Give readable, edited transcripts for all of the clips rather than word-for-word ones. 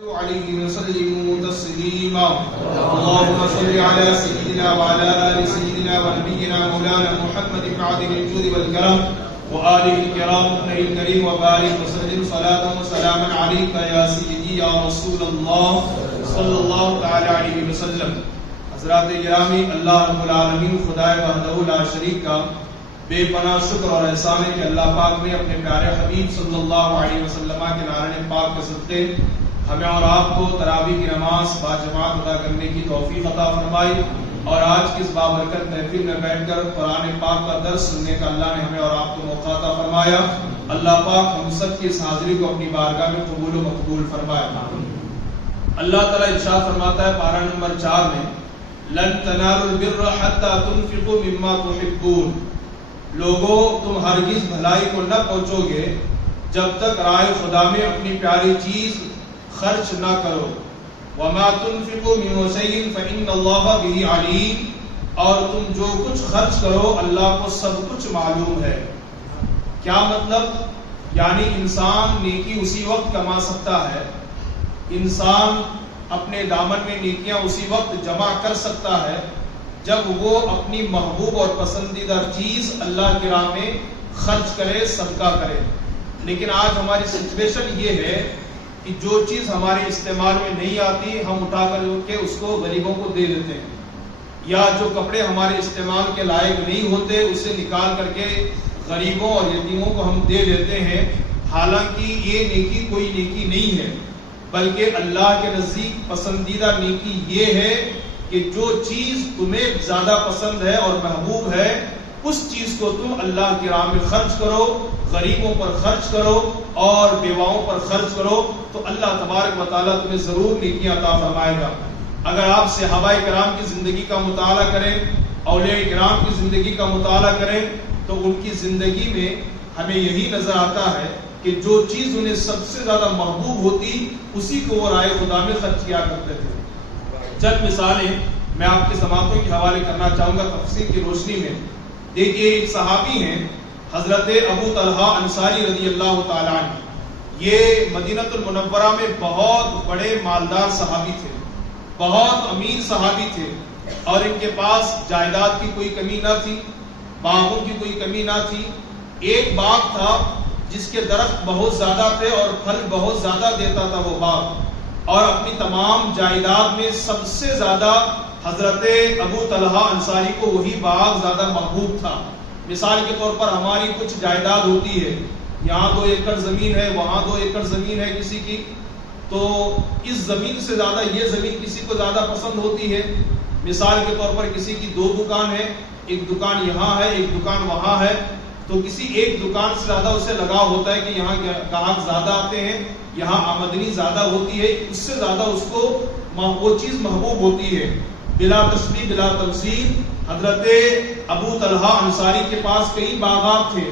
عليه وسلم تسليما اللهم صل على سيدنا وعلى آل سيدنا ونبينا مولانا محمد بن عظيم الجود والكرم وآله الكرام الكريم وبارك وسلم صلاة وسلاما عليك يا سيدي يا رسول الله صلی اللہ تعالی علیہ وسلم۔ حضرات گرامی، اللہ رب العالمین خدائے وحدہ لا شریک کا بے پناہ شکر اور احسان ہے کہ اللہ پاک نے اپنے پیارے حبیب صلی اللہ علیہ وسلم کے نارن پاک کے صدقے ہمیں اور آپ کو تراویح کی نماز باجماعت ادا کرنے کی توفیق عطا فرمائی، اور آج کی اس بابرکت محفل میں بیٹھ کر قرآن پاک کا درس سننے کا اللہ نے ہمیں اور آپ کو موقع عطا فرمایا۔ اللہ پاک ہم سب کی اس حاضری کو اپنی بارگاہ میں قبول و مقبول فرمائے۔ اللہ تعالیٰ ارشاد فرماتا ہے پارہ نمبر 4 میں، لن تنالوا البر حتى تنفقوا مما تحبون، لوگوں تم ہرگز بھلائی کو نہ پہنچو گے جب تک رائے خدا میں اپنی پیاری چیز خرچ نہ کرو۔ وما تنفقوا من شيء فإن الله به عليم، اور تم جو کچھ خرچ کرو اللہ کو سب کچھ معلوم ہے۔ کیا مطلب؟ یعنی انسان نیکی اسی وقت کما سکتا ہے، انسان اپنے دامن میں نیکیاں اسی وقت جمع کر سکتا ہے جب وہ اپنی محبوب اور پسندیدہ چیز اللہ کی راہ میں خرچ کرے، صدقہ کرے۔ لیکن آج ہماری سچویشن یہ ہے کہ جو چیز ہمارے استعمال میں نہیں آتی ہم اٹھا کر کے اس کو غریبوں کو دے دیتے ہیں، یا جو کپڑے ہمارے استعمال کے لائق نہیں ہوتے اسے نکال کر کے غریبوں اور یتیموں کو ہم دے دیتے ہیں، حالانکہ یہ نیکی کوئی نیکی نہیں ہے، بلکہ اللہ کے نزدیک پسندیدہ نیکی یہ ہے کہ جو چیز تمہیں زیادہ پسند ہے اور محبوب ہے اس چیز کو تم اللہ کی راہ میں خرچ کرو، غریبوں پر خرچ کرو اور بیواؤں پر خرچ کرو، تو اللہ تبارک و تعالیٰ تمہیں ضرور نیکیاں عطا فرمائے گا۔ اگر آپ صحابہ کرام کی زندگی کا مطالعہ کریں، اولیاء کرام کی زندگی کا مطالعہ کریں، تو ان کی زندگی میں ہمیں یہی نظر آتا ہے کہ جو چیز انہیں سب سے زیادہ محبوب ہوتی اسی کو وہ رائے خدا میں خرچ کیا کرتے تھے۔ چند مثالیں میں آپ کے سماعتوں کے حوالے کرنا چاہوں گا تفسیر کی روشنی میں۔ دیکھیے، ایک صحابی ہیں حضرت ابو طلحہ انصاری رضی اللہ تعالیٰ عنہ، یہ مدینہ المنورہ میں بہت بڑے مالدار صحابی تھے، بہت امیر صحابی تھے، اور ان کے پاس جائیداد کی کوئی کمی نہ تھی، باغوں کی کوئی کمی نہ تھی۔ ایک باغ تھا جس کے درخت بہت زیادہ تھے اور پھل بہت زیادہ دیتا تھا وہ باغ، اور اپنی تمام جائیداد میں سب سے زیادہ حضرت ابو طلحہ انصاری کو وہی باغ زیادہ محبوب تھا۔ مثال کے طور پر ہماری کچھ جائیداد ہوتی ہے، یہاں 2 ایکڑ زمین ہے، وہاں 2 ایکڑ زمین ہے کسی کی، تو اس زمین سے زیادہ یہ زمین کسی کو زیادہ پسند ہوتی ہے۔ مثال کے طور پر کسی کی 2 دکان ہے، ایک دکان یہاں ہے ایک دکان وہاں ہے، تو کسی ایک دکان سے زیادہ اسے لگاؤ ہوتا ہے کہ یہاں گاہک زیادہ آتے ہیں، یہاں آمدنی زیادہ ہوتی ہے، اس سے زیادہ اس کو وہ چیز محبوب ہوتی ہے۔ بلا تشبیہ بلا تمثیل حضرت ابو طلحہ انصاری کے پاس کئی باغات تھے۔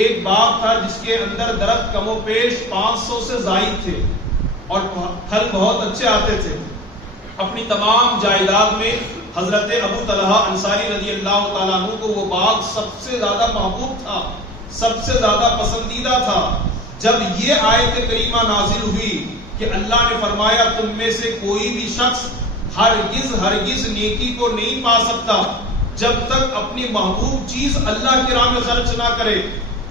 ایک باغ تھا جس کے اندر درخت کم و بیش 500 سے زائد تھے اور پھل بہت اچھے آتے تھے۔ اپنی تمام جائیداد میں حضرت ابو طلحہ انصاری رضی اللہ تعالیٰ عنہ کو وہ باغ سب سے زیادہ محبوب تھا، سب سے زیادہ پسندیدہ تھا۔ جب یہ آیت کریمہ نازل ہوئی کہ اللہ نے فرمایا تم میں سے کوئی بھی شخص ہرگز نیکی کو نہیں پا سکتا جب تک اپنی محبوب چیز اللہ کی راہ میں خرچ نہ کرے،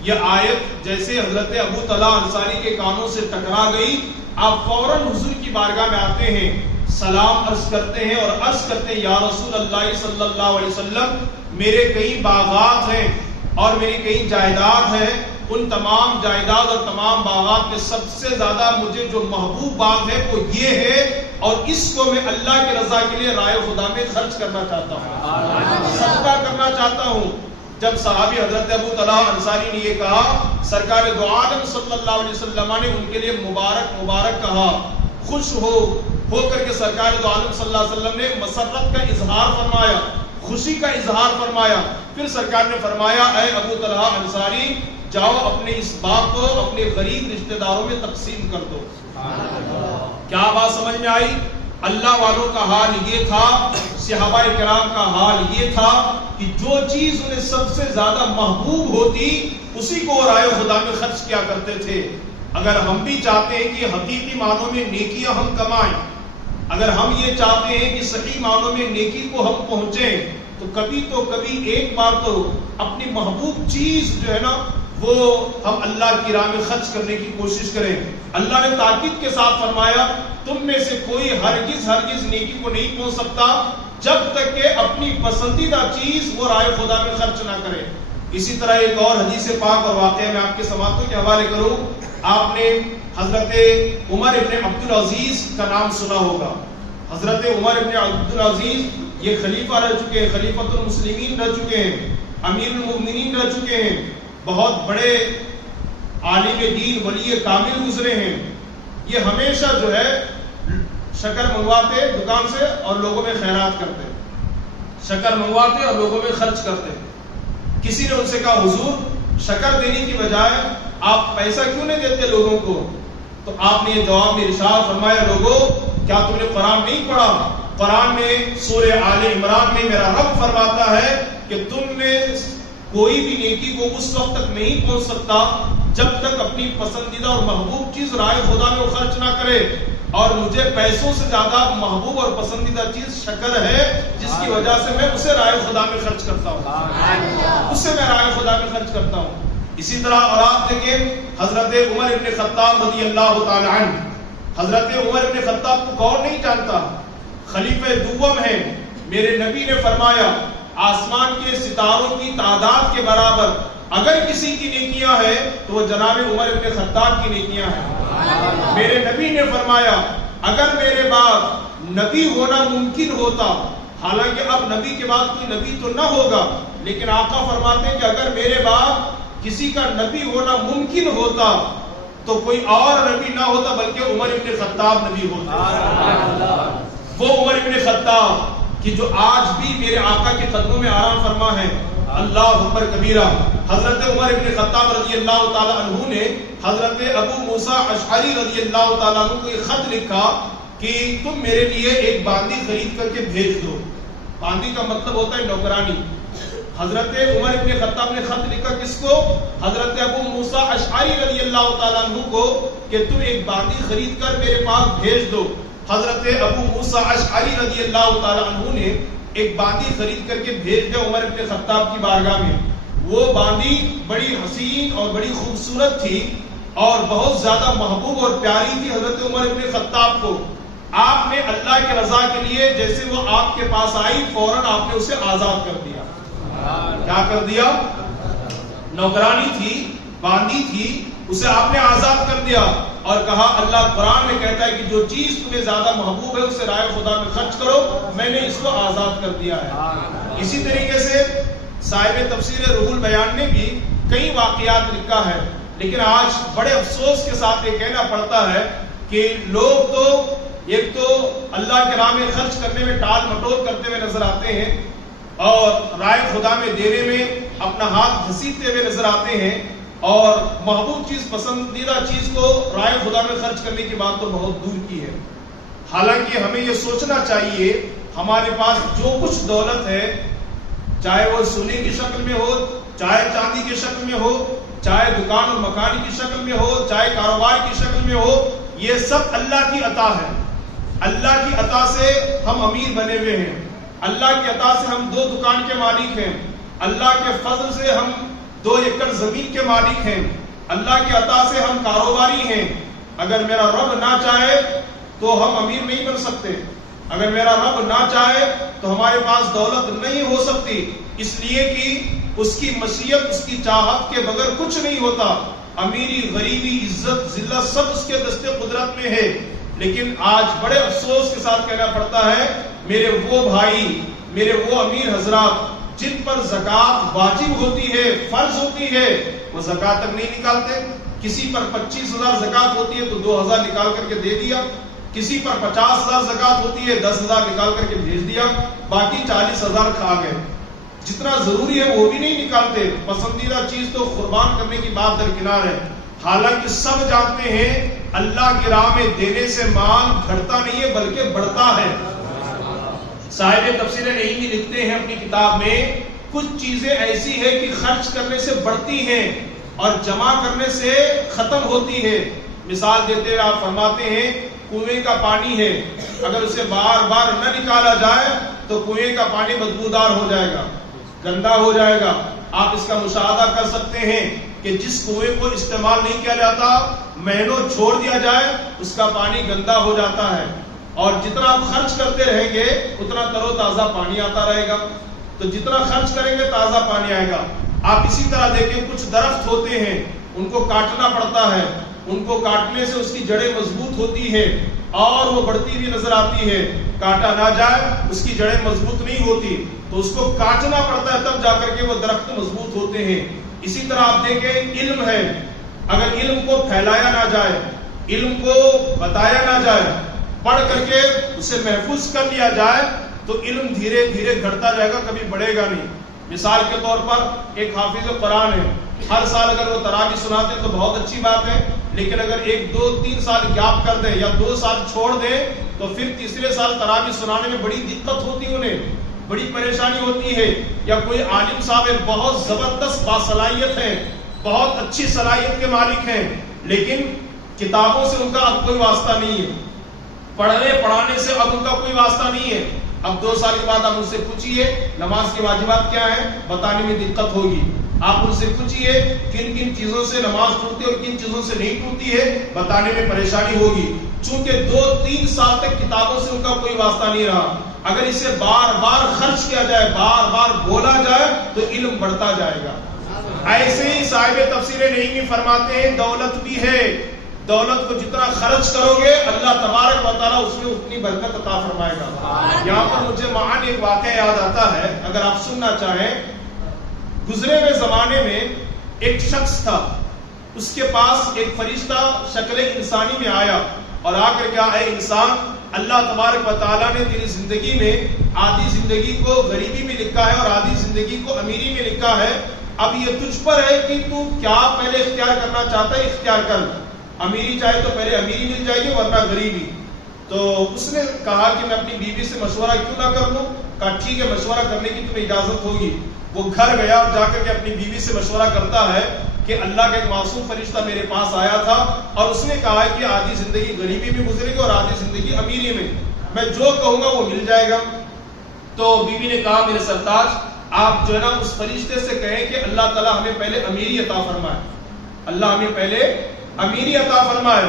یہ آیت جیسے حضرت ابو طلحہ انصاری کے کانوں سے ٹکرا گئی، آپ فوراً حضور کی بارگاہ میں آتے ہیں، سلام عرض کرتے ہیں اور عرض کرتے ہیں یا رسول اللہ صلی اللہ علیہ وسلم، میرے کئی باغات ہیں اور میری کئی جائیداد ہیں، ان تمام جائیداد اور تمام باغات میں سب سے زیادہ مجھے جو محبوب باغ ہے وہ یہ ہے، اور اس کو میں اللہ کی رضا کے لیے رائے خدا میں خرچ کرنا چاہتا ہوں، صدقہ کرنا چاہتا ہوں۔ جب صحابی حضرت ابو طلحہ انصاری نے یہ کہا، سرکار دو عالم صلی اللہ علیہ وسلم نے ان کے لیے مبارک مبارک کہا، خوش ہو کر کے سرکار دو عالم صلی اللہ علیہ وسلم نے مسرت کا اظہار فرمایا، خوشی کا اظہار فرمایا۔ پھر سرکار نے فرمایا اے ابو طلحہ انصاری، جاؤ اپنے اس باغ کو اپنے غریب رشتہ داروں میں تقسیم کر دو۔ کیا بات سمجھ میں آئی؟ اللہ والوں کا حال یہ تھا، صحابہ کرام کا حال یہ تھا کہ جو چیز انہیں سب سے زیادہ محبوب ہوتی اسی کو رائے خدا میں خرچ کیا کرتے تھے۔ اگر ہم بھی چاہتے ہیں کہ حقیقی معنوں میں نیکیاں ہم کمائیں، اگر ہم یہ چاہتے ہیں کہ صحیح معنوں میں نیکی کو ہم پہنچیں، تو کبھی ایک بار تو اپنی محبوب چیز جو ہے نا وہ ہم اللہ کی راہ میں خرچ کرنے کی کوشش کریں۔ اللہ نے تاکید کے ساتھ فرمایا تم میں سے کوئی ہرگز نیکی کو نہیں پہنچ سکتا جب تک کہ اپنی پسندیدہ چیز وہ راہ خدا میں خرچ نہ کرے۔ اسی طرح ایک اور حدیث پاک اور واقعہ میں آپ کے سماعتوں کے حوالے کروں۔ آپ نے حضرت عمر ابن عبدالعزیز کا نام سنا ہوگا۔ حضرت عمر ابن عبدالعزیز یہ خلیفہ رہ چکے ہیں، خلیفۃ المسلمین رہ چکے ہیں، امیر المؤمنین رہ چکے ہیں، بہت بڑے عالم دین ولی کامل گزرے ہیں۔ یہ ہمیشہ جو ہے شکر منگواتے دکان سے اور لوگوں میں خیرات کرتے، شکر منگواتے اور لوگوں میں خرچ کرتے۔ کسی نے ان سے کہا حضور شکر دینے کی بجائے آپ پیسہ کیوں نہیں دیتے لوگوں کو؟ تو آپ نے یہ جواب میں ارشاد فرمایا لوگوں کیا تم نے قرآن نہیں پڑھا؟ قرآن میں سورہ آل عمران میں میرا رب فرماتا ہے کہ تم میں کوئی بھی نیکی کو اس وقت تک نہیں پہنچ سکتا جب تک اپنی پسندیدہ اور محبوب چیز راہ خدا میں وہ خرچ نہ کرے، اور مجھے پیسوں سے زیادہ محبوب اور پسندیدہ چیز شکر ہے جس کی وجہ سے میں اسے راہ خدا میں خرچ کرتا ہوں، اسے میں راہ خدا میں خرچ کرتا ہوں۔ اسی طرح اور آپ دیکھیں حضرت عمر ابن خطاب رضی اللہ تعالی عنہ، حضرت عمر ابن خطاب کو کون نہیں جانتا، خلیفہ دوم ہیں۔ میرے نبی نے فرمایا آسمان کے ستاروں کی تعداد کے برابر اگر کسی کی نیکیاں ہیں تو وہ جناب عمر ابن خطاب کی نیکیاں ہیں۔ میرے نبی نے فرمایا اگر میرے بعد نبی ہونا ممکن ہوتا، حالانکہ اب نبی کے بعد کوئی نبی تو نہ ہوگا، لیکن آقا فرماتے ہیں کہ اگر میرے بعد کسی کا نبی ہونا ممکن ہوتا تو کوئی اور نبی نہ ہوتا بلکہ عمر ابن خطاب نبی ہوتا۔ وہ عمر ابن خطاب کہ جو آج بھی میرے آقا کے قدموں میں آرام فرما ہے، اللہ اکبر کبیرہ۔ حضرت عمر ابن خطاب رضی اللہ تعالی عنہ نے حضرت ابو موسیٰ اشعری رضی اللہ تعالیٰ عنہ کو ایک خط لکھا کہ تم میرے لیے ایک باندی خرید کر کے بھیج دو۔ باندی کا مطلب ہوتا ہے نوکرانی۔ حضرت عمر ابن خطاب نے خط لکھا کس کو؟ حضرت ابو موسیٰ اشعری رضی اللہ تعالیٰ عنہ کو کہ تم ایک باندی خرید کر میرے پاس بھیج دو۔ حضرت ابو موسیٰ اشعری رضی اللہ تعالیٰ عنہ نے ایک باندی خرید کر کے بھیج دیا عمر ابن خطاب کی بارگاہ میں۔ وہ باندی بڑی حسین اور بڑی خوبصورت تھی اور بہت زیادہ محبوب اور پیاری تھی حضرت عمر ابن خطاب کو۔ آپ نے اللہ کے رضا کے لیے جیسے وہ آپ کے پاس آئی فوراً آپ نے اسے آزاد کر دیا۔ کیا کر دیا؟ نوکرانی تھی، باندی تھی، اسے آپ نے آزاد کر دیا اور کہا اللہ قرآن میں کہتا ہے کہ جو چیز تمہیں زیادہ محبوب ہے اسے راہ خدا میں خرچ کرو، میں نے اس کو آزاد کر دیا ہے۔ اسی طریقے سے صاحب تفسیر روح البیان نے بھی کئی واقعات لکھا ہے، لیکن آج بڑے افسوس کے ساتھ یہ کہنا پڑتا ہے کہ لوگ تو ایک تو اللہ کے راہ میں خرچ کرنے میں ٹال مٹول کرتے ہوئے نظر آتے ہیں اور راہ خدا میں دینے میں اپنا ہاتھ گھسیٹتے ہوئے نظر آتے ہیں، اور محبوب چیز پسندیدہ چیز کو راہ خدا میں خرچ کرنے کی بات تو بہت دور کی ہے۔ حالانکہ ہمیں یہ سوچنا چاہیے ہمارے پاس جو کچھ دولت ہے، چاہے وہ سونے کی شکل میں ہو، چاہے چاندی کی شکل میں ہو، چاہے دکان اور مکان کی شکل میں ہو، چاہے کاروبار کی شکل میں ہو، یہ سب اللہ کی عطا ہے۔ اللہ کی عطا سے ہم امیر بنے ہوئے ہیں، اللہ کی عطا سے ہم 2 دکان کے مالک ہیں، اللہ کے فضل سے ہم 2 ایکڑ زمین کے مالک ہیں، اللہ کی عطا سے ہم کاروباری ہیں۔ اگر میرا رب نہ چاہے تو ہم امیر نہیں بن سکتے، اگر میرا رب نہ چاہے تو ہمارے پاس دولت نہیں ہو سکتی، اس لیے کہ اس کی مشیت، اس کی چاہت کے بغیر کچھ نہیں ہوتا۔ امیری، غریبی، عزت، ذلت سب اس کے دست قدرت میں ہے۔ لیکن آج بڑے افسوس کے ساتھ کہنا پڑتا ہے میرے وہ بھائی، میرے وہ امیر حضرات جن پر زکوٰۃ واجب ہوتی ہے، فرض ہوتی ہے، وہ زکوٰۃ تک نہیں نکالتے۔ کسی پر 25,000 زکوٰۃ ہوتی ہے تو 2,000 نکال کر کے دے دیا، کسی پر 50,000 زکوٰۃ ہوتی ہے 10,000 نکال کر کے بھیج دیا، باقی 40,000 کھا گئے۔ جتنا ضروری ہے وہ بھی نہیں نکالتے۔ پسندیدہ چیز تو قربان کرنے کی بات درکنار ہے، حالانکہ سب جانتے ہیں اللہ کی راہ میں دینے سے مال گھٹتا نہیں ہے بلکہ بڑھتا ہے۔ صاحب تفسیر نعیمی لکھتے ہیں اپنی کتاب میں کچھ چیزیں ایسی ہیں کہ خرچ کرنے سے بڑھتی ہیں اور جمع کرنے سے ختم ہوتی ہے۔ مثال دیتے ہوئے آپ فرماتے ہیں کنویں کا پانی ہے، اگر اسے بار بار نہ نکالا جائے تو کنویں کا پانی بدبودار ہو جائے گا، گندا ہو جائے گا۔ آپ اس کا مشاہدہ کر سکتے ہیں کہ جس کنویں کو استعمال نہیں کیا جاتا، مہینوں چھوڑ دیا جائے، اس کا پانی گندا ہو جاتا ہے، اور جتنا آپ خرچ کرتے رہیں گے اتنا تر و تازہ پانی آتا رہے گا۔ تو جتنا خرچ کریں گے تازہ پانی آئے گا۔ آپ اسی طرح دیکھیں، کچھ درخت ہوتے ہیں ان کو کاٹنا پڑتا ہے، ان کو کاٹنے سے اس کی جڑیں مضبوط ہوتی ہے اور وہ بڑھتی ہوئی نظر آتی ہے۔ کاٹا نہ جائے، اس کی جڑیں مضبوط نہیں ہوتی تو اس کو کاٹنا پڑتا ہے، تب جا کر کے وہ درخت مضبوط ہوتے ہیں۔ اسی طرح آپ دیکھیں علم ہے، اگر علم کو پھیلایا نہ جائے، علم کو بتایا نہ جائے، پڑھ کر کے اسے محفوظ کر لیا جائے تو علم دھیرے دھیرے گھٹتا جائے گا، کبھی بڑھے گا نہیں۔ مثال کے طور پر ایک حافظ قرآن ہے، ہر سال اگر وہ تراویح سناتے ہیں تو بہت اچھی بات ہے، لیکن اگر 1 2 3 سال گیپ کر دیں یا 2 سال چھوڑ دیں تو پھر تیسرے سال تراویح سنانے میں بڑی دقت ہوتی ہے، انہیں بڑی پریشانی ہوتی ہے۔ یا کوئی عالم صاحب ہے، بہت زبردست باصلاحیت ہے، بہت اچھی صلاحیت کے مالک ہیں، لیکن کتابوں سے ان کا اب کوئی واسطہ نہیں ہے، پڑھنے پڑھانے سے اب ان کا کوئی واسطہ نہیں ہے۔ اب 2 سال کے بعد آپ ان سے پوچھئے نماز کی واجبات کیا ہیں، بتانے میں دقت ہوگی۔ آپ ان سے پوچھئے کن کن چیزوں سے نماز ٹوٹتی ہے اور کن چیزوں سے نہیں ٹوٹتی ہے، بتانے میں پریشانی ہوگی۔ چونکہ 2 3 سال تک کتابوں سے ان کا کوئی واسطہ نہیں رہا، اگر اسے بار بار خرچ کیا جائے، بار بار بولا جائے تو علم بڑھتا جائے گا۔ ایسے ہی صاحب تفسیر نعیمی فرماتے ہیں دولت بھی ہے، دولت کو جتنا خرچ کرو گے اللہ تبارک و تعالیٰ اس میں اتنی برکت عطا فرمائے گا۔ یہاں پر مجھے معانی ایک واقعہ یاد آتا ہے، اگر آپ سننا چاہیں۔ گزرے ہوئے زمانے میں ایک شخص تھا، اس کے پاس ایک فرشتہ شکل انسانی میں آیا اور آ کر کہا، اے انسان، اللہ تبارک و تعالیٰ نے تیری زندگی میں آدھی زندگی کو غریبی میں لکھا ہے اور آدھی زندگی کو امیری میں لکھا ہے، اب یہ تجھ پر ہے کہ تو کیا پہلے اختیار کرنا چاہتا ہے، اختیار کر۔ امیری چاہے تو پہلے امیری مل جائے گی ورنہ غریبی۔ تو اس نے کہا کہ میں اپنی بیوی سے مشورہ کیوں نہ کر لوں؟ کہا ٹھیک ہے، مشورہ کرنے کی تمہیں اجازت ہوگی۔ وہ گھر گیا اور جا کر کے اپنی بیوی سے مشورہ کرتا ہے کہ اللہ کا ایک معصوم فرشتہ میرے پاس آیا تھا اور اس نے کہا کہ آدھی زندگی غریبی میں گزرے گی اور آدھی زندگی امیری میں جو کہوں گا وہ مل جائے گا۔ تو بیوی نے کہا، میرے سرتاج، آپ جو ہے نا اس فرشتے سے کہیں کہ اللہ تعالیٰ ہمیں پہلے امیری عطا فرمائے، اللہ ہمیں پہلے امیری عطا فرمائے۔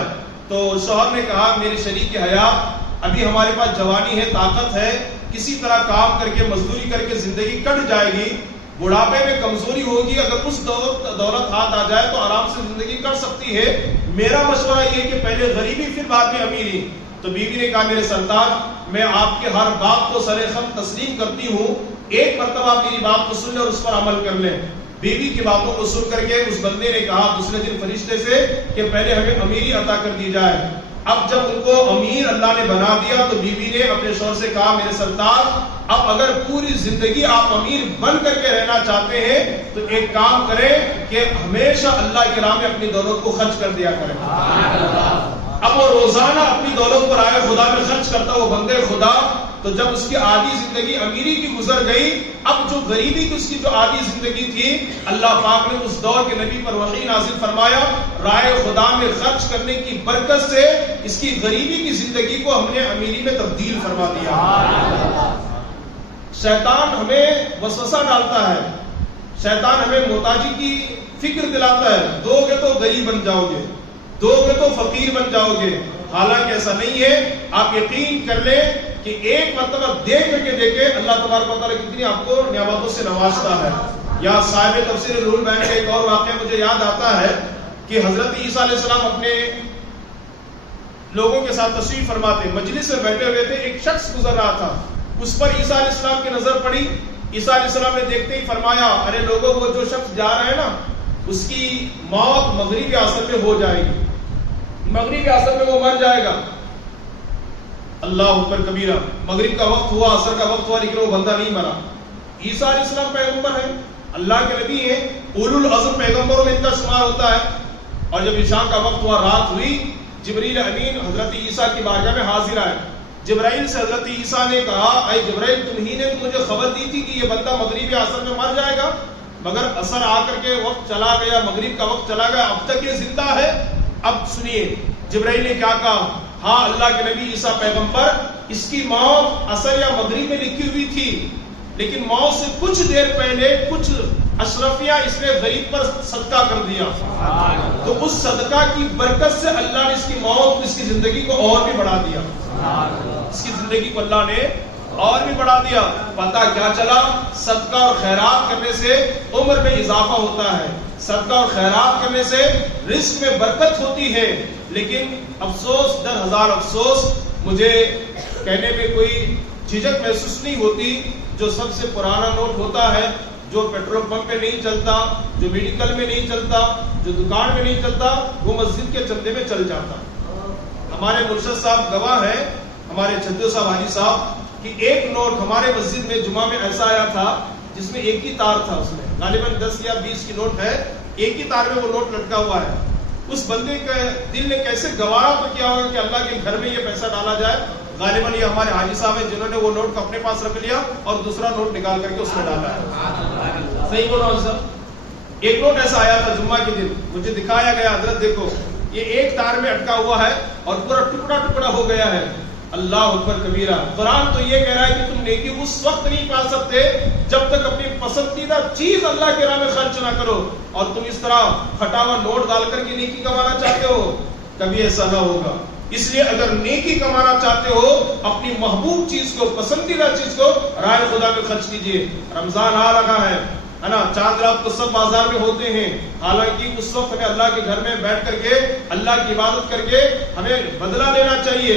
تو شوہر نے کہا، میرے شریک حیات، ابھی ہمارے پاس جوانی ہے، طاقت ہے، کسی طرح کام کر کے مزدوری کر کے زندگی کٹ جائے گی، بڑھاپے میں کمزوری ہوگی، اگر اس دولت ہاتھ آ جائے تو آرام سے زندگی کٹ سکتی ہے، میرا مشورہ یہ کہ پہلے غریبی پھر بعد میں امیری۔ تو بیوی نے کہا، میرے سرتاج، میں آپ کے ہر بات کو سر خم تسلیم کرتی ہوں، ایک مرتبہ میری بات کو سن لیں اور اس پر عمل کر لیں۔ بیوی کی باتوں کو سن کر کے اس بندے نے کہا دوسرے دن فرشتے سے کہ پہلے ہمیں امیری عطا کر دی جائے۔ اب جب ان کو امیر اللہ نے بنا دیا تو بیوی نے اپنے شوہر سے کہا، میرے سرتاج، اب اگر پوری زندگی آپ امیر بن کر کے رہنا چاہتے ہیں تو ایک کام کریں کہ ہمیشہ اللہ کی راہ میں اپنی دولت کو خرچ کر دیا کریں۔ اب وہ روزانہ اپنی دولت کو راہ خدا میں خرچ کرتا وہ بندے خدا، تو جب اس کی آدھی زندگی امیری کی گزر گئی، اب جو غریبی کی اس کی جو آدھی زندگی تھی، اللہ پاک نے اس دور کے نبی پر وحی نازل فرمایا، راہ خدا میں خرچ کرنے کی برکت سے اس کی غریبی کی زندگی کو ہم نے امیری میں تبدیل فرما دیا۔ شیطان ہمیں وسوسہ ڈالتا ہے، شیطان ہمیں محتاجی کی فکر دلاتا ہے، دو گے تو غریب بن جاؤ گے، دو گے تو فقیر بن جاؤ گے، حالانکہ ایسا نہیں ہے۔ آپ یقین کر لیں کہ ایک مرتبہ دیکھ کر کے دیکھیں اللہ تبارک و تعالیٰ کتنی آپ کو نعمتوں سے نوازتا ہے۔ یا صاحب تفسیر روح البیان کا ایک اور واقعہ مجھے یاد آتا ہے کہ حضرت عیسیٰ علیہ السلام اپنے لوگوں کے ساتھ تشریف فرماتے، مجلس میں بیٹھے ہوئے تھے، ایک شخص گزر رہا تھا، اس پر عیسیٰ علیہ السلام کی نظر پڑی۔ عیسیٰ علیہ السلام نے دیکھتے ہی فرمایا، ارے لوگوں، وہ جو شخص جا رہا ہے نا، اس کی موت مغربی عصر میں ہو جائے گی، مغربی عصر میں وہ مر جائے گا۔ اللہ اکبر کبیرہ، مغرب کا وقت ہوا، عصر کا وقت ہوا، لیکن وہ بندہ نہیں مرا۔ عیسیٰ علیہ السلام پیغمبر ہے، اللہ کے نبی ہیں، اولو العزم پیغمبروں میں ان کا شمار ہوتا ہے۔ اور جب عشاء کا وقت ہوا، رات ہوئی، جبریل امین حضرت عیسیٰ کی بارگاہ میں حاضر آئے۔ جبرائیل سے حضرت عیسیٰ نے کہا، اے جبرائیل، تم ہی نے مجھے خبر دی تھی کہ یہ بندہ مغربی عصر میں مر جائے گا، مگر عصر آ کر کے وقت چلا گیا، مغرب کا وقت چلا گیا، اب تک یہ زندہ ہے۔ اب سنیے، جبرائیل نے کیا کہا؟ ہاں اللہ کے نبی عیسیٰ پیغمبر، اس کی موت عصر یا مغرب میں لکھی ہوئی تھی، لیکن موت سے کچھ دیر پہلے کچھ اشرفیہ اس نے غریب پر صدقہ کر دیا، تو اس صدقہ کی برکت سے اللہ نے اس کی موت، اس کی زندگی کو اور بھی بڑھا دیا، اس کی زندگی کو اللہ نے اور بھی بڑھا دیا۔ پتہ کیا چلا؟ صدقہ اور خیرات کرنے سے عمر میں اضافہ ہوتا ہے، صدقہ اور خیرات کرنے سے رزق میں برکت ہوتی ہے، لیکن افسوس، در ہزار افسوس، مجھے کہنے میں کوئی جھجک محسوس نہیں ہوتی، جو سب سے پرانا نوٹ ہوتا ہے، جو پیٹرول پمپ پہ نہیں چلتا، جو میڈیکل میں نہیں چلتا، جو دکان میں نہیں چلتا، وہ مسجد کے چندے میں چل جاتا۔ ہمارے مرشد صاحب گواہ ہیں، ہمارے چھدو صاحب حاجی صاحب، کہ ایک نوٹ ہمارے مسجد میں جمعہ میں ایسا آیا تھا جس میں ایک ہی تار تھا، اس میں غالباً 10 یا 20 کی نوٹ ہے، ایک ہی تار میں وہ نوٹ لٹکا ہوا ہے۔ اس بندے کے دل نے کیسے گوارا تو کیا ہوگا کہ اللہ کے گھر میں یہ پیسہ ڈالا جائے؟ غالباً یہ ہمارے حاجی صاحب ہیں جنہوں نے وہ نوٹ اپنے پاس رکھ لیا اور دوسرا نوٹ نکال کر کے اس میں ڈالا ہے۔ صحیح بول رہا ہوں سر؟ ایک نوٹ ایسا آیا تھا جمعہ کے دن، مجھے دکھایا گیا، حضرت دیکھو یہ ایک تار میں اٹکا ہوا ہے اور پورا ٹکڑا ٹکڑا ہو گیا ہے۔ اللہ اکبر کبیرہ۔ قرآن تو یہ کہہ رہا ہے کہ تم نیکی اس وقت نہیں پا سکتے جب تک اپنی پسندیدہ چیز اللہ کے راہ میں خرچ نہ کرو، اور تم اس طرح پھٹا ہوا نوٹ ڈال کر کے نیکی کمانا چاہتے ہو، کبھی ایسا نہ ہوگا۔ اس لیے اگر نیکی کمانا چاہتے ہو، اپنی محبوب چیز کو، پسندیدہ چیز کو راہ خدا میں خرچ کیجیے۔ رمضان آ رہا ہے نا، چاند رات کو سب بازار میں ہوتے ہیں، حالانکہ اس وقت ہمیں اللہ کے گھر میں بیٹھ کر کے اللہ کی عبادت کر کے ہمیں بدلہ لینا چاہیے۔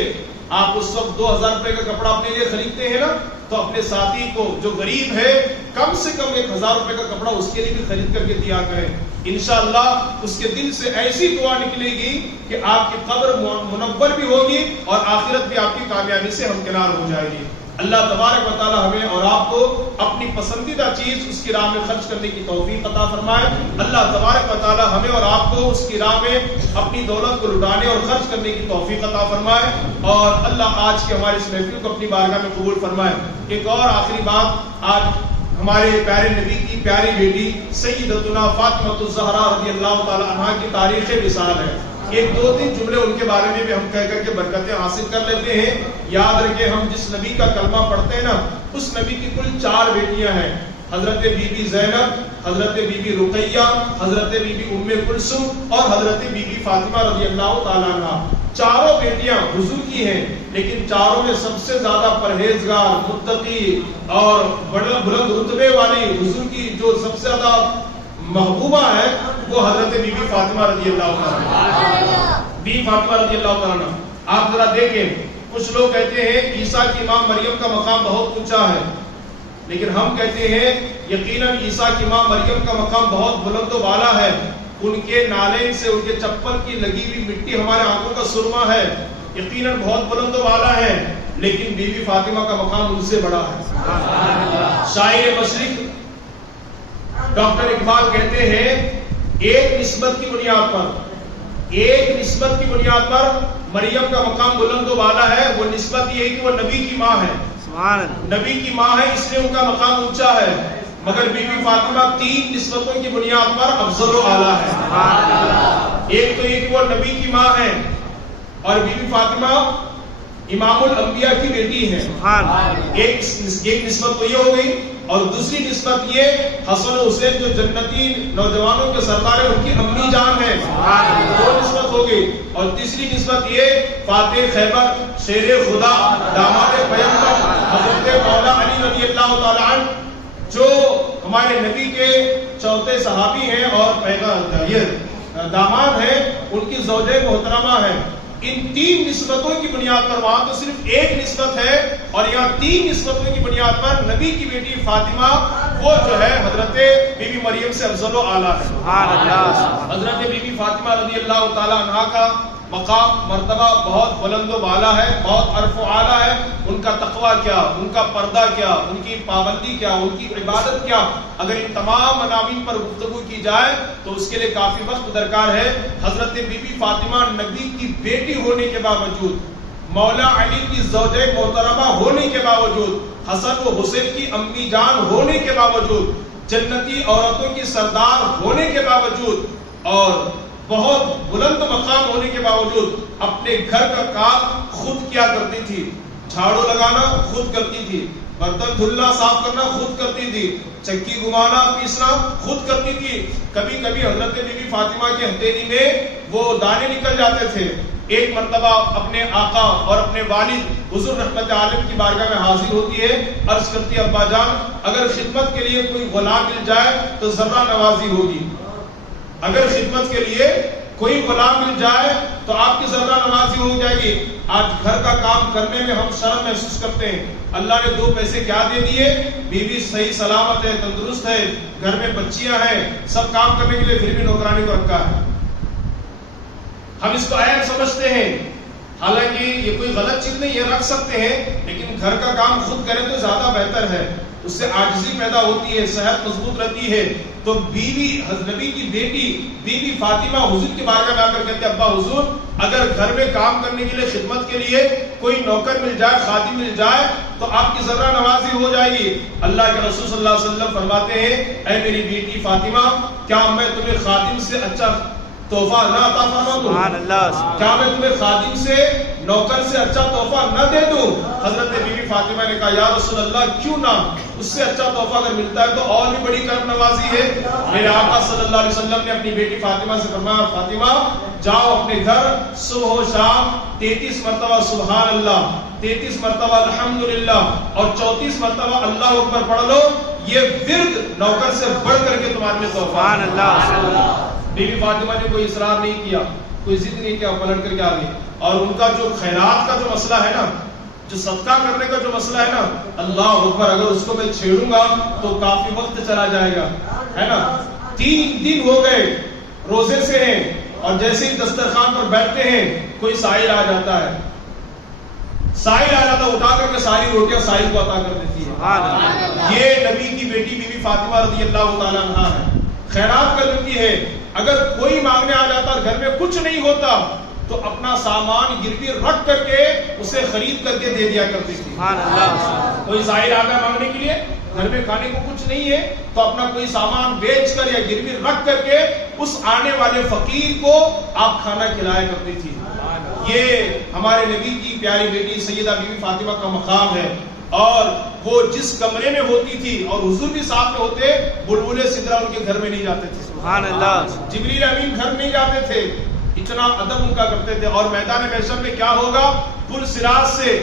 آپ اس وقت 2000 روپے کا کپڑا اپنے لیے خریدتے ہیں نا، تو اپنے ساتھی کو جو غریب ہے کم سے کم 1000 روپے کا کپڑا اس کے لیے بھی خرید کر کے دیا کریں۔ انشاءاللہ اس کے دل سے ایسی دعا نکلے گی کہ آپ کی قبر منور بھی ہوگی اور آخرت بھی آپ کی کامیابی سے ہمکنار ہو جائے گی۔ اللہ تبارک و تعالی ہمیں اور آپ کو اپنی پسندیدہ چیز اس کی راہ میں خرچ کرنے کی توفیق عطا فرمائے۔ اللہ تبارک و تعالی ہمیں اور آپ کو اس کی راہ میں اپنی دولت کو لٹانے اور خرچ کرنے کی توفیق عطا فرمائے، اور اللہ آج کے ہمارے اس محفل کو اپنی بارگاہ میں قبول فرمائے۔ ایک اور آخری بات، آج ہمارے پیارے نبی کی پیاری بیٹی سیدتنا فاطمہ الزہرا رضی اللہ تعالی عنہا کی تاریخ مثال ہے۔ ایک دو تین جملے ان کے بارے میں بھی ہم کہہ کر کے برکتیں حاصل کر لیتے ہیں۔ یاد رکھیں، ہم جس نبی کا کلمہ پڑھتے ہیں نا، اس نبی کی کل 4 بیٹیاں ہیں، حضرت بی بی زینب، حضرت بی بی رقیہ، حضرت بی بی ام کلثوم اور حضرت بی بی فاطمہ رضی اللہ تعالیٰ عنہ۔ چاروں بیٹیاں حضور کی ہیں، لیکن چاروں میں سب سے زیادہ پرہیزگار، متقی اور بلند رتبے والی حضور کی جو سب سے زیادہ محبوبہ ہے وہ حضرت بی بی فاطمہ رضی اللہ تعالیٰ، بی بی فاطمہ رضی اللہ تعالیٰ۔ آپ ذرا دیکھیں، کچھ لوگ کہتے ہیں عیسیٰ کی ماں مریم کا مقام بہت اونچا ہے، لیکن ہم کہتے ہیں یقیناً عیسیٰ کی ماں مریم کا مقام بہت بلند و بالا ہے۔ ان کے نالین سے، ان کے چپل کی لگی ہوئی مٹی ہمارے آنکھوں کا سرما ہے، یقیناً بہت بلند و بالا ہے، لیکن بی بی فاطمہ کا مقام ان سے بڑا ہے۔ شاعر مشرق ڈاکٹر اقبال کہتے ہیں ایک نسبت کی بنیاد پر مریم کا مقام بلند و بالا ہے، وہ نسبت یہ ہے کہ وہ نبی کی ماں ہے، نبی کی ماں ہے، اس لیے ان کا مقام اونچا ہے، مگر بی بی فاطمہ 3 نسبتوں کی بنیاد پر افضل و اعلیٰ ہے۔ ایک تو یہ کہ وہ نبی کی ماں ہے، اور بی بی فاطمہ امام الانبیاء کی بیٹی ہے، ایک نسبت تو یہ ہو گئی، اور دوسری نسبت یہ حسن و حسین جو جنتی نوجوانوں کے سردار ہیں ان کی امی جان ہے، وہ نسبت ہو گئی، اور تیسری نسبت یہ فاتح خیبر، شیر خدا، داماد پیغمبر حضرت مولا علی رضی اللہ تعالی عنہ، جو ہمارے نبی کے چوتھے صحابی ہیں اور یہ داماد ہیں، ان کی زوجہ محترمہ ہیں۔ ان 3 نسبتوں کی بنیاد پر، وہاں تو صرف ایک نسبت ہے اور یہاں 3 نسبتوں کی بنیاد پر نبی کی بیٹی فاطمہ وہ جو ہے حضرت بی بی مریم سے افضل و اعلیٰ ہے۔ حضرت بی بی فاطمہ رضی اللہ تعالی عنہا کا مقام، مرتبہ بہت بلند و بالا ہے، بہت عرف و اعلیٰ ہے۔ ان کا تقویٰ کیا، ان کا پردہ کیا، ان کی پابندی کیا، ان کی عبادت کیا، اگر ان تمام عناوین پر گفتگو کی جائے تو اس کے لیے کافی وقت درکار ہے۔ حضرت بی بی فاطمہ نبی کی بیٹی ہونے کے باوجود، مولا علی کی زوجہ محترمہ ہونے کے باوجود، حسن و حسین کی امی جان ہونے کے باوجود، جنتی عورتوں کی سردار ہونے کے باوجود، اور بہت بلند مقام ہونے کے باوجود اپنے گھر کا کام خود کیا کرتی تھی. جھاڑو لگانا خود کرتی تھی, برتن دھلنا صاف کرنا خود کرتی تھی, چکی گھمانا پیسنا خود کرتی تھی. کبھی کبھی حضرت بی بی فاطمہ کی ہتھیلی میں وہ دانے نکل جاتے تھے. ایک مرتبہ اپنے آقا اور اپنے والد حضور رحمت عالم کی بارگاہ میں حاضر ہوتی ہے, عرض کرتی ہے ابا جان اگر خدمت کے لیے کوئی غلام مل جائے تو ذرہ نوازی ہوگی. اگر خدمت کے لیے کوئی غلام مل جائے تو آپ کی ذرہ نوازی ہو جائے گی. آج گھر کا کام کرنے میں ہم شرم محسوس کرتے ہیں. اللہ نے 2 پیسے کیا دے دیے, بیوی صحیح سلامت ہے, تندرست ہے, گھر میں بچیاں ہیں, سب کام کرنے کے لیے, پھر بھی نوکرانی کو رکھا ہے. ہم اس کو عیب سمجھتے ہیں, حالانکہ یہ کوئی غلط چیز نہیں, یہ رکھ سکتے ہیں, لیکن گھر کا کام خود کریں تو زیادہ بہتر ہے. اس سے عاجزی پیدا ہوتی ہے, صحت مضبوط رہتی ہے. تو بیوی نبی کی بیٹی بی بی فاطمہ حضور کے بارگاہ میں آ کر کہتے ہیں ابا حضور اگر گھر میں کام کرنے کے لیے خدمت کے لیے کوئی نوکر مل جائے, خادم مل جائے تو آپ کی ذرہ نوازی ہو جائے گی. اللہ کے رسول صلی اللہ علیہ وسلم فرماتے ہیں اے میری بیٹی فاطمہ کیا میں تمہیں خادم سے اچھا تحفہ نہ عطا فرما دوں؟ کیا میں تمہیں خادم سے نوکر سے اچھا تحفہ نہ دے دوں؟ حضرت بی بی فاطمہ نے کہا یا رسول اللہ کیوں نہ, اس سے اچھا تحفہ اگر ملتا ہے تو اور بھی بڑی کرم نوازی ہے. میرے آقا صلی اللہ علیہ وسلم نے اپنی بیٹی فاطمہ سے فرمایا فاطمہ جاؤ اپنے گھر صبح و شام 33 مرتبہ سبحان اللہ, 33 مرتبہ الحمدللہ اور 34 مرتبہ اللہ اکبر پڑھ لو. یہ ورد نوکر سے بڑھ کر کے تمہارے لیے تحفہ. سبحان اللہ. بی بی فاطمہ نے کوئی اصرار نہیں کیا, کوئی ضد نہیں کیا, پلٹ کر کے آ گئی. اور ان کا جو خیرات کا جو مسئلہ ہے نا, جو صدقہ کرنے کا جو مسئلہ ہے نا, اللہ اکبر اگر اس کو میں چھیڑوں گا تو کافی وقت چلا جائے گا, ہے نا. 3 دن ہو گئے روزے سے ہیں اور جیسے ہی دسترخوان پر بیٹھتے ہیں کوئی سائل آ جاتا ہے, سائل آ جاتا اٹھا کر کے ساری روٹیاں سائل کو عطا کر دیتی ہے. یہ نبی کی بیٹی بی بی فاطمہ رضی اللہ تعالیٰ عنہا ہے, خیرات کر دیتی ہے. اگر کوئی مانگنے آ جاتا اور گھر میں کچھ نہیں ہوتا تو اپنا سامان گروی رکھ کر کے اسے خرید کر کے دے دیا کرتی تھی. کوئی زائر آ گیا مانگنے کے لیے, گھر میں کھانے کو کچھ نہیں ہے تو اپنا کوئی سامان بیچ کر یا گروی رکھ کر کے اس آنے والے فقیر کو آپ کھانا کھلایا کرتی تھی. یہ ہمارے نبی کی پیاری بیٹی سیدہ بی بی فاطمہ کا مقام ہے. اور وہ جس کمرے میں ہوتی تھی اور حضور بھی ساتھ میں ہوتے, بلبل سدرہ ان کے گھر میں نہیں جاتے تھے. سبحان اللہ. جبریل امین گھر نہیں جاتے تھے, اتنا ادب ان کا کرتے تھے. اور میدان محشر میں کیا ہوگا, پل صراط سے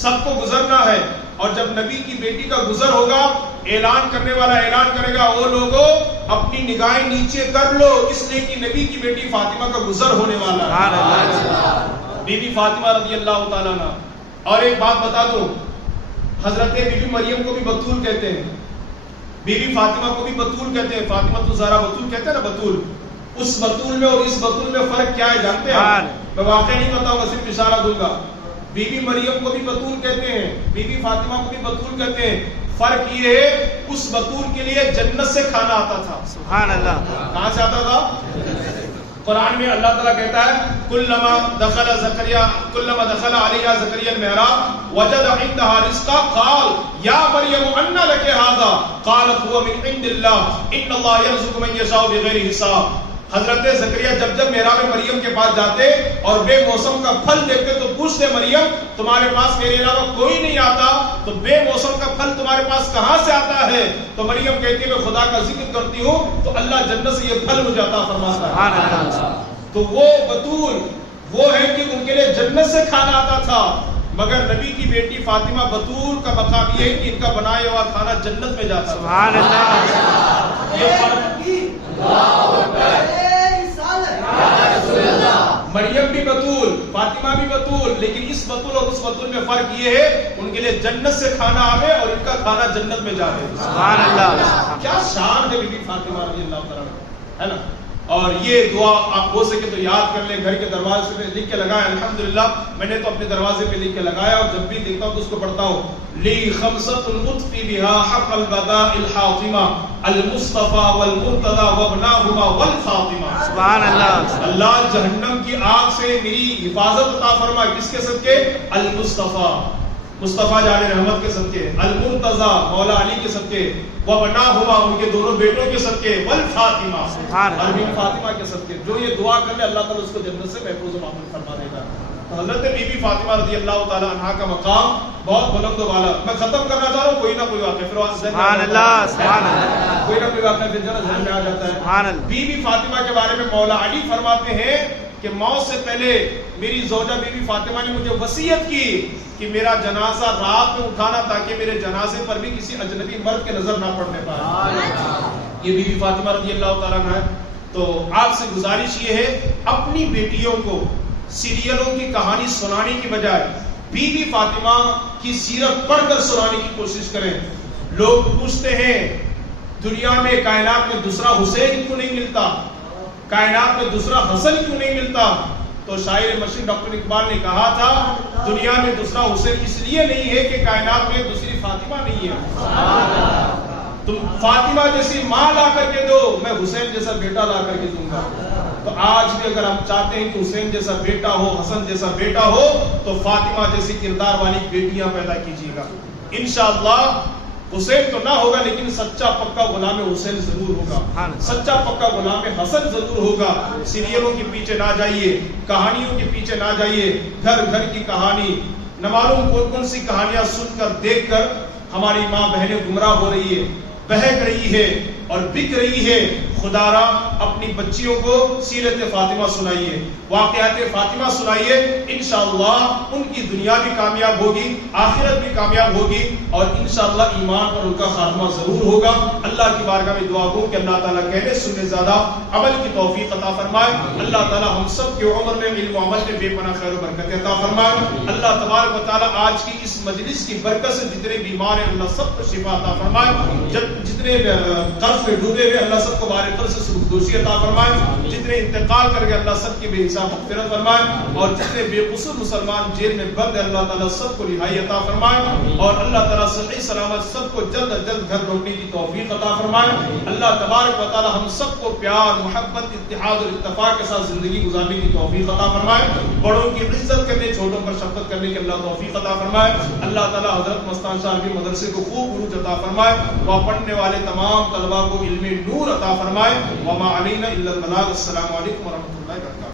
سب کو گزرنا ہے اور جب نبی کی بیٹی کا گزر ہوگا اعلان کرنے والا اعلان کرے گا او لوگوں اپنی نگاہیں نیچے کر لو اس لیے کہ نبی کی بیٹی فاطمہ کا گزر ہونے والا ہے. بی بی فاطمہ رضی اللہ تعالیٰ عنہ. اور ایک بات بتا دوں, حضرت بی بی مریم کو بھی بتول کہتے ہیں, بی بی فاطمہ کو بھی بتول کہتے ہیں. فاطمہ الزہرا بتول کہتے ہیں نا, بتول. اس بتول میں اور اس بتول میں فرق کیا ہے جانتے ہیں؟ میں واقعہ نہیں بتاؤں گا, صرف اشارہ دوں گا. بی بی مریم کو بھی بتول کہتے ہیں, بی بی فاطمہ کو بھی بتول کہتے ہیں. فرق یہ ہے اس بتول کے لیے جنت سے کھانا آتا تھا. سبحان اللہ. کہاں سے آتا تھا؟ قرآن میں اللہ تعالیٰ کہتا ہے کلما دخل علیہا زکریا المحراب وجد عندها رزقا قال یا مریم انا لک ھذا قالت هو من عند اللہ ان اللہ یرزق من یشاء بغیر حساب. حضرت زکریا جب محراب مریم کے پاس جاتے اور بے موسم کا پھل دیکھتے تو پوچھتے مریم تمہارے پاس میرے علاوہ کوئی نہیں آتا, تو بے موسم کا پھل تمہارے پاس کہاں سے آتا ہے؟ تو مریم کہتی ہے میں خدا کا ذکر کرتی ہوں تو اللہ جنت سے یہ پھل مجھے عطا فرماتا ہے. تو وہ بتول وہ ہے کہ ان کے لیے جنت سے کھانا آتا تھا, مگر نبی کی بیٹی فاطمہ بتول کا مقام یہ ہے کہ ان کا بنایا ہوا کھانا جنت میں جاتا. سبحان اللہ. یہ فرق مریم بھی بتول, فاطمہ بھی بتول, لیکن اس بتول اور اس بتول میں فرق یہ ہے ان کے لیے جنت سے کھانا آوے اور ان کا کھانا جنت میں جاوے. سبحان اللہ. کیا شان ہے بی بی فاطمہ رضی اللہ تعالیٰ عنہا, ہے نا. اور یہ دعا آپ ہو سکے تو یاد کر لیں, گھر کے دروازے پہ لکھ کے لگائیں. الحمدللہ میں نے تو اپنے دروازے پہ لکھ کے لگایا اور جب بھی دیکھتا ہوں تو اس کو پڑھتا ہوں. لی خمسۃ اطفی بها حق البداء الحاطمہ المصطفى والمرتضى وابناهما والفاطمہ. سبحان اللہ. اللہ جہنم کی آگ سے میری حفاظت عطا فرما, کس کے صدقے؟ المصطفى, مصطفیٰ جان رحمت کے صدقے، المرتضی مولا علی کے صدقے، وبناہما ان کے دونوں بیٹوں کے صدقے، والفاطمہ اور بی بی فاطمہ کے صدقے، جو یہ دعا کر لے اللہ تعالیٰ اس کو جنت سے محفوظ و محفوظ فرما دے گا۔ حضرت بی بی فاطمہ رضی اللہ تعالی عنہا کا مقام بہت بلند و بالا۔ میں ختم کرنا چاہ رہا ہوں، کوئی نہ کوئی واقعہ پھر سبحان اللہ سبحان اللہ، کوئی نہ کوئی واقعہ پھر ذہن میں آ جاتا ہے۔ سبحان اللہ۔ بی بی فاطمہ کے بارے میں مولا علی فرماتے ہیں کہ موت سے پہلے میری زوجہ بی بی فاطمہ نے مجھے وصیت کی کہ میرا جنازہ رات میں اٹھانا تاکہ میرے جنازے پر بھی کسی اجنبی مرد کے نظر نہ پڑنے پائے۔ یہ بی بی فاطمہ رضی اللہ تعالیٰ عنہ ہے۔ تو آپ سے گزارش یہ ہے اپنی بیٹیوں کو سیریلوں کی کہانی سنانے کی بجائے بی بی فاطمہ کی سیرت پڑھ کر سنانے کی کوشش کریں۔ لوگ پوچھتے ہیں دنیا میں کائنات میں دوسرا حسین کیوں نہیں ملتا، کائنات میں دوسرا حسن کیوں نہیں ملتا؟ تو شاعر مشرق ڈاکٹر اقبال نے کہا تھا دنیا میں دوسرا حسین اس لیے نہیں ہے کہ کائنات میں دوسری فاطمہ نہیں ہے۔ تم فاطمہ جیسی ماں لا کر کے دو، میں حسین جیسا بیٹا لا کر کے دوں گا۔ تو آج بھی اگر ہم چاہتے ہیں کہ حسین جیسا بیٹا ہو، حسن جیسا بیٹا ہو، تو فاطمہ جیسی کردار والی بیٹیاں پیدا کیجیے گا۔ انشاءاللہ حسین تو نہ ہوگا لیکن سچا پکا غلام حسین ضرور ہوگا، سچا پکا غلام حسن ضرور ہوگا۔ سیریلوں کے پیچھے نہ جائیے، کہانیوں کے پیچھے نہ جائیے۔ گھر گھر کی کہانی، نہ معلوم کون کون سی کہانیاں سن کر دیکھ کر ہماری ماں بہنیں گمراہ ہو رہی ہے، بہک رہی ہے اور بک رہی ہے۔ خدا را اپنی بچیوں کو سیرت فاطمہ سنائیے، واقعات فاطمہ سنائیے، انشاءاللہ ان کی دنیا بھی کامیاب ہوگی، آخرت بھی کامیاب ہوگی، اور انشاءاللہ ایمان پر ان کا خاتمہ ضرور ہوگا۔ اللہ کی بارگاہ میں دعا کروں کہ اللہ تعالیٰ کہنے سننے زیادہ عمل کی توفیق عطا فرمائے۔ اللہ تعالیٰ ہم سب کے عمر میں علم و عمل میں بے پناہ خیر و برکت عطا فرمائے۔ اللہ تبارک و تعالیٰ آج کی اس مجلس کی برکت سے جتنے بیمار ہیں اللہ سب کو شفا عطا فرمائے، جتنے قرض میں ڈوبے ہوئے اللہ سب کو بارے قرض سے سبکدوشی عطا فرمائے، جتنے انتقال کر کے اللہ سب کی بے حساب مغفرت فرمائے، اور جتنے بے قصور مسلمان جیل میں بند ہیں اللہ تعالیٰ سب کو رہائی عطا فرمائے، اور اللہ تعالیٰ صحیح سلامت سب کو جلد از جلد گھر لوٹنے کی توفیق عطا فرمائے۔ اللہ تبارک و تعالیٰ ہم سب کو پیار، محبت، اتحاد اور اتفاق کے ساتھ زندگی گزارنے کی توفیق عطا فرمائے، بڑوں کی عزت کرنے، چھوٹوں پر شفقت کرنے کی اللہ توفیق عطا فرمائے۔ اللہ تعالیٰ حضرت مستان شاہ عربی مدرسے کو خوب عروج عطا فرمائے، وہاں پڑھنے والے تمام طلباء کو علم نور عطا فرمائے۔ وما علینا الا البلاغ۔ السلام علیکم ورحمۃ اللہ وبرکاتہ۔